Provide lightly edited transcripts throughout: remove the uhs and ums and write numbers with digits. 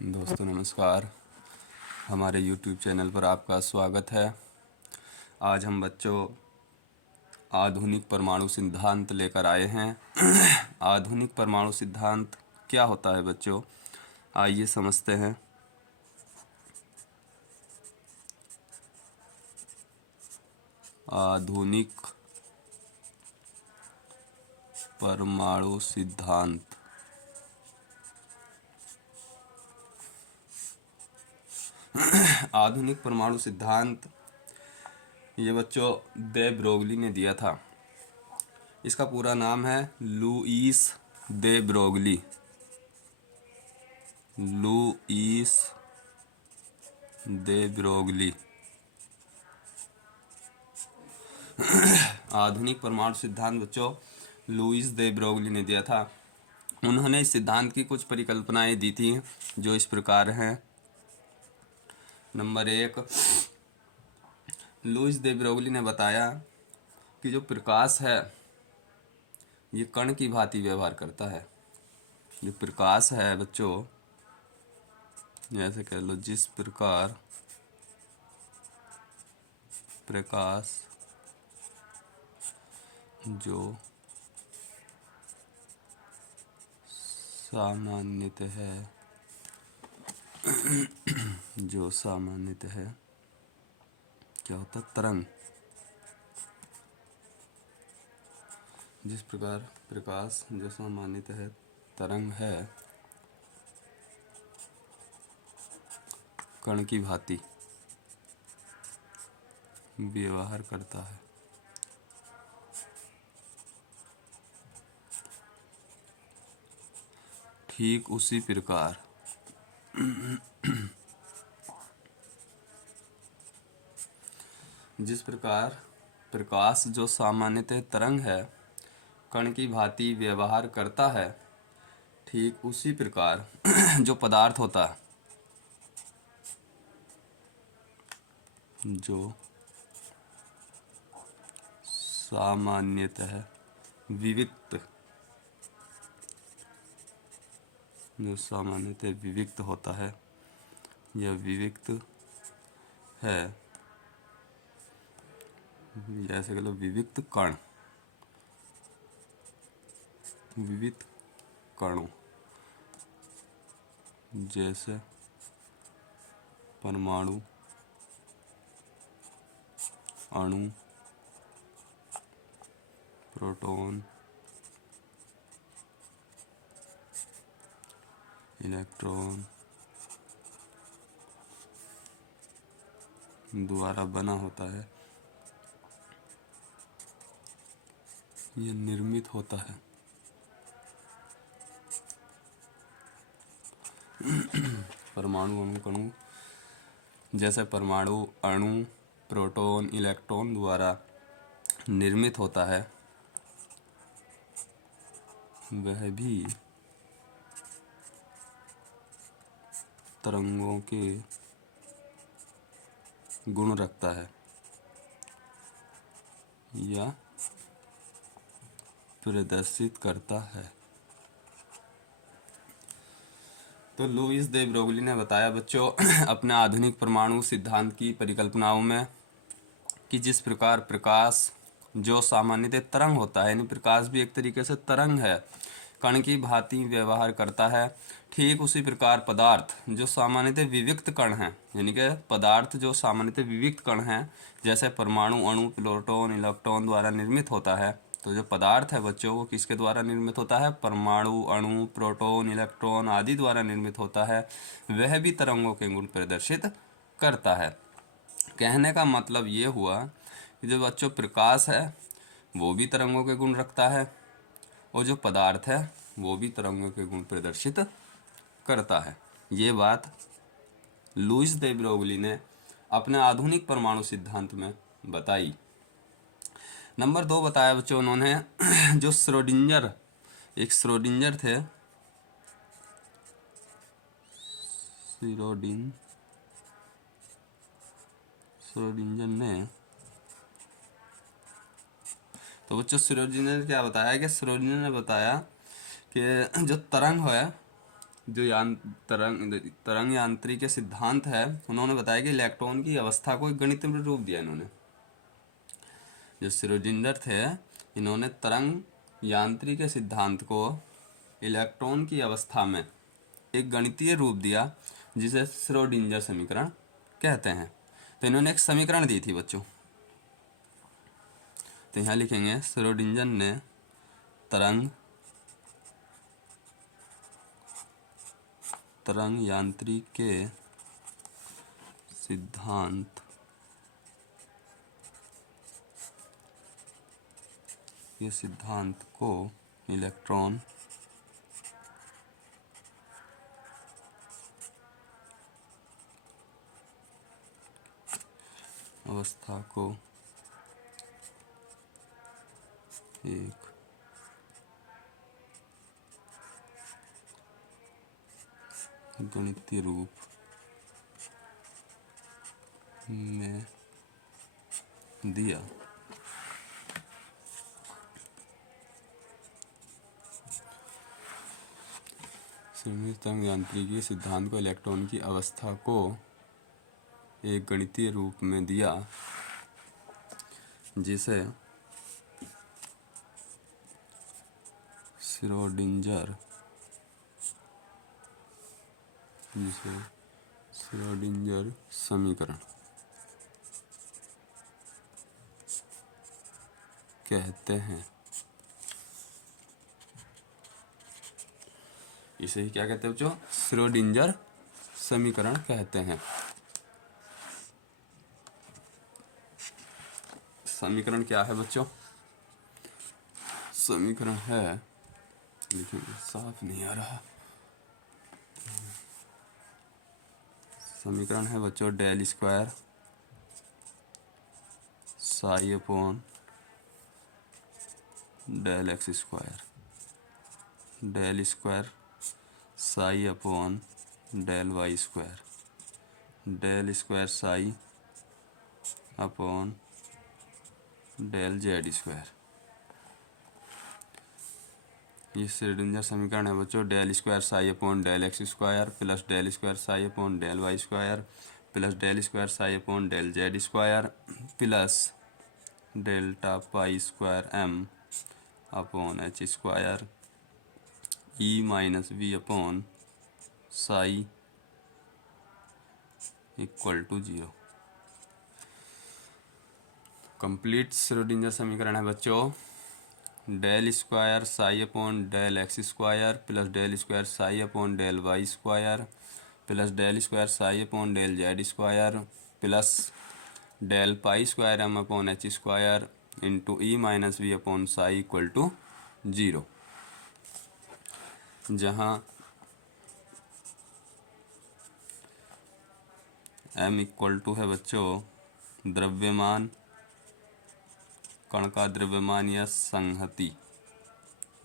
दोस्तों नमस्कार। हमारे YouTube चैनल पर आपका स्वागत है। आज हम बच्चों आधुनिक परमाणु सिद्धांत लेकर आए हैं। आधुनिक परमाणु सिद्धांत क्या होता है बच्चों, आइए समझते हैं। आधुनिक परमाणु सिद्धांत आधुनिक परमाणु सिद्धांत ये बच्चों दे ब्रोगली ने दिया था। इसका पूरा नाम है लुईस दे ब्रोगली। लुईस दे ब्रोगली आधुनिक परमाणु सिद्धांत बच्चों लुईस दे ब्रोगली ने दिया था। उन्होंने इस सिद्धांत की कुछ परिकल्पनाएं दी थी जो इस प्रकार हैं। नंबर 1, लुईस दे ब्रोगली ने बताया कि जो प्रकाश है ये कण की भांति व्यवहार करता है। जो प्रकाश है बच्चों, जैसे कह लो जिस प्रकार प्रकाश जो सामान्यतः क्या होता है, तरंग। जिस प्रकार प्रकाश जो सामान्यतः तरंग है, कण की भांति व्यवहार करता है। ठीक उसी प्रकार जिस प्रकार प्रकाश जो सामान्यतः तरंग है कण की भांति व्यवहार करता है, ठीक उसी प्रकार जो पदार्थ होता है, जो सामान्यतः विविक्त होता है या विविक्त है, जैसे कह लो विविक्त कणों जैसे परमाणु, अणु, प्रोटॉन, इलेक्ट्रॉन द्वारा बना होता है, यह निर्मित होता है। परमाणु, अणु, कणु जैसे परमाणु, अणु, प्रोटॉन, इलेक्ट्रॉन द्वारा निर्मित होता है, वह भी तरंगों के गुण रखता है या प्रदर्शित करता है। तो लुईस दे ब्रोगली ने बताया बच्चों अपने आधुनिक परमाणु सिद्धांत की परिकल्पनाओं में कि जिस प्रकार प्रकाश जो सामान्यतः तरंग होता है, यानी प्रकाश भी एक तरीके से तरंग है, कण की भांति व्यवहार करता है, ठीक उसी प्रकार पदार्थ जो सामान्यतः विविक्त कण हैं, यानी कि पदार्थ जो सामान्यतः विविक्त कण हैं, जैसे परमाणु, अणु, प्रोटॉन, इलेक्ट्रॉन द्वारा निर्मित होता है। तो जो पदार्थ है बच्चों वो किसके द्वारा निर्मित होता है? परमाणु, अणु, प्रोटॉन, इलेक्ट्रॉन आदि द्वारा निर्मित होता है। वह भी तरंगों के गुण प्रदर्शित करता है। कहने का मतलब ये हुआ कि जो बच्चों प्रकाश है वो भी तरंगों के गुण रखता है और जो पदार्थ है वो भी तरंगों के गुण प्रदर्शित करता है। ये बात लुईस दे ब्रोगली ने अपने आधुनिक परमाणु सिद्धांत में बताई। नंबर 2 बताया बच्चों उन्होंने जो श्रोडिंगर थे, श्रोडिंगर ने, तो बच्चों श्रोडिंगर ने क्या बताया कि श्रोडिंगर ने बताया कि जो तरंग है जो तरंग यांत्रिकी के सिद्धांत है, उन्होंने बताया कि इलेक्ट्रॉन की अवस्था को एक गणितीय रूप दिया इन्होंने। जो श्रोडिंगर थे, इन्होंने तरंग यांत्रिकी के सिद्धांत को इलेक्ट्रॉन की अवस्था में एक गणितीय रूप दिया, जिसे श्रोडिंगर समीकरण कहते हैं। तो इन्होंने एक समीकरण दी थी बच्चों, तो यहाँ लिखेंगे श्रोडिंगर ने तरंग यांत्रिकी के सिद्धांत को इलेक्ट्रॉन अवस्था को एक गणितीय रूप में दिया। तरंग यांत्रिकी सिद्धांत को इलेक्ट्रॉन की अवस्था को एक गणितीय रूप में दिया, जिसे श्रोडिंगर समीकरण कहते हैं। इसे ही क्या कहते हैं बच्चों? श्रोडिंगर समीकरण कहते हैं। समीकरण क्या है बच्चों? समीकरण है, लिखेंगे, साफ नहीं आ रहा। समीकरण है बच्चों del square psi upon del x square, del square psi upon del y square, del square psi upon del z square. ये श्रोडिंगर समीकरण है बच्चों। Del square psi upon del x square plus del square psi upon del y square plus del square psi upon del z square plus delta pi square m upon h square e minus v upon psi equal to 0। Complete Schrodinger समीकरण है बच्चों del square psi upon del x square plus del square psi upon del y square plus del square psi upon del z square plus del pi square m upon h square into e minus v upon psi equal to 0, जहाँ M equal to है बच्चों द्रव्यमान, कण का द्रव्यमान या संहति,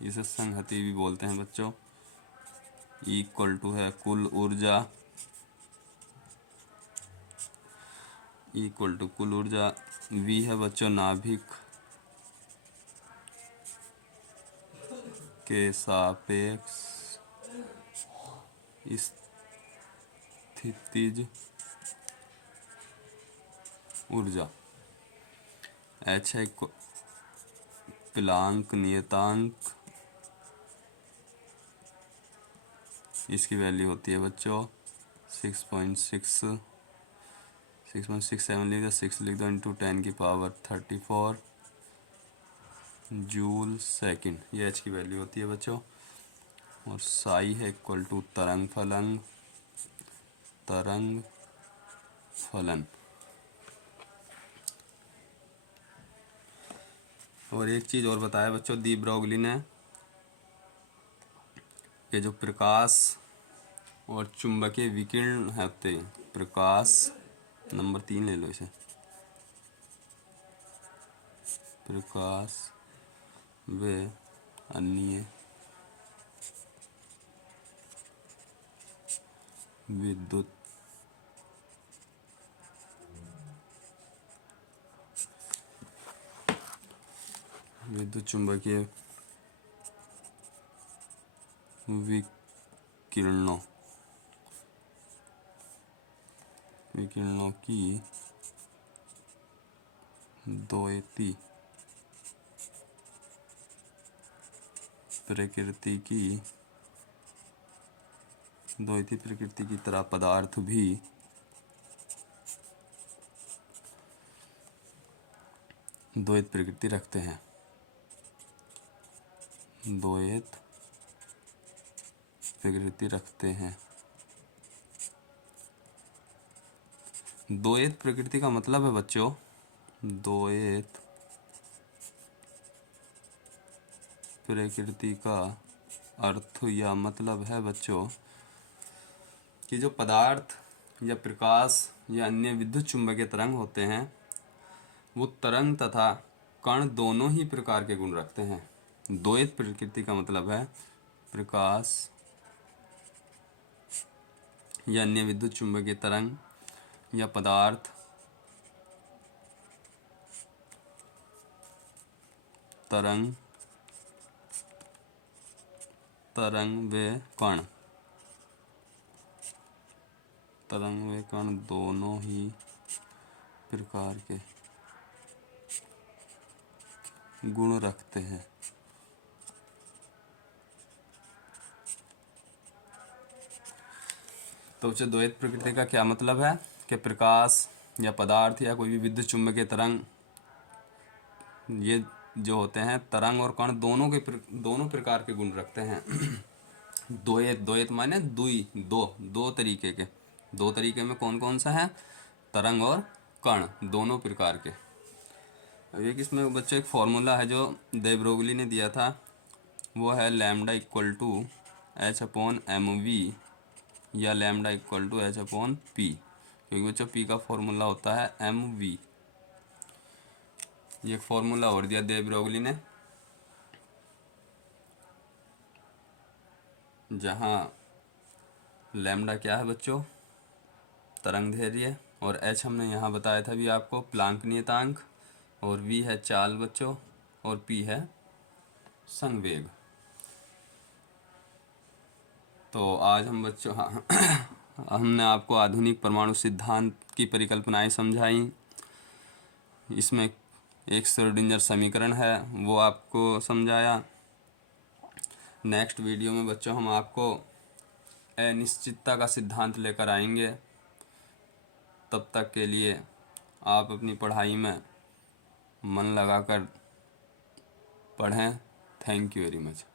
इसे संहति भी बोलते हैं बच्चों। ई इक्वल टू है कुल ऊर्जा, इक्वल टू कुल ऊर्जा। वी है बच्चों नाभिक के सापेक्ष स्थितिज ऊर्जा। एच है प्लांक नियतांक, इसकी वैल्यू होती है बच्चों 6.67 लिख दो, 6 लिख दो इंटू 10 की पावर 34 जूल सेकंड, ये एच की वैल्यू होती है बच्चों। और साई है इक्वल टू तरंग फलन। और एक चीज़ और बताया बच्चों दी ब्रोगली ने कि जो प्रकाश और चुंबकीय विकिरण होते हैं, प्रकाश नंबर 3 ले लो इसे, प्रकाश व अन्य विद्युत चुंबकीय विकिरणों विकिरणों की द्वैती प्रकृति की तरह पदार्थ भी द्वैत प्रकृति रखते हैं। द्वैत प्रकृति रखते हैं। द्वैत प्रकृति का मतलब है बच्चों, द्वैत प्रकृति का अर्थ या मतलब है बच्चों कि जो पदार्थ या प्रकाश या अन्य विद्युत चुंबकीय तरंग होते हैं वो तरंग तथा कण दोनों ही प्रकार के गुण रखते हैं। द्वैत प्रकृति का मतलब है प्रकाश या अन्य विद्युत चुंबकीय तरंग या पदार्थ तरंग व कण दोनों ही प्रकार के गुण रखते हैं। तो बच्चों द्वैत प्रकृति का क्या मतलब है कि प्रकाश या पदार्थ या कोई भी विद्युत चुंबकीय तरंग, ये जो होते हैं तरंग और कण दोनों प्रकार के गुण रखते हैं। द्वैत माने दो तरीके में कौन कौन सा है, तरंग और कण दोनों प्रकार के। अब एक इसमें बच्चों एक फॉर्मूला है जो दे ब्रोगली ने दिया था, वो है लैम्डा इक्वल टू H/mv या लैम्डा इक्वल टू H/p, क्योंकि बच्चों p का फॉर्मूला होता है mv। ये फॉर्मूला और दिया दे ब्रोगली ने, जहाँ लैम्डा क्या है बच्चों, तरंग दैर्घ्य, और h हमने यहाँ बताया था भी आपको प्लांक नियतांक, और v है चाल बच्चों, और p है संवेग। तो आज हम बच्चों हमने आपको आधुनिक परमाणु सिद्धांत की परिकल्पनाएं समझाई। इसमें एक श्रोडिंगर समीकरण है वो आपको समझाया। नेक्स्ट वीडियो में बच्चों हम आपको अनिश्चितता का सिद्धांत लेकर आएंगे। तब तक के लिए आप अपनी पढ़ाई में मन लगाकर पढ़ें। Thank you very much.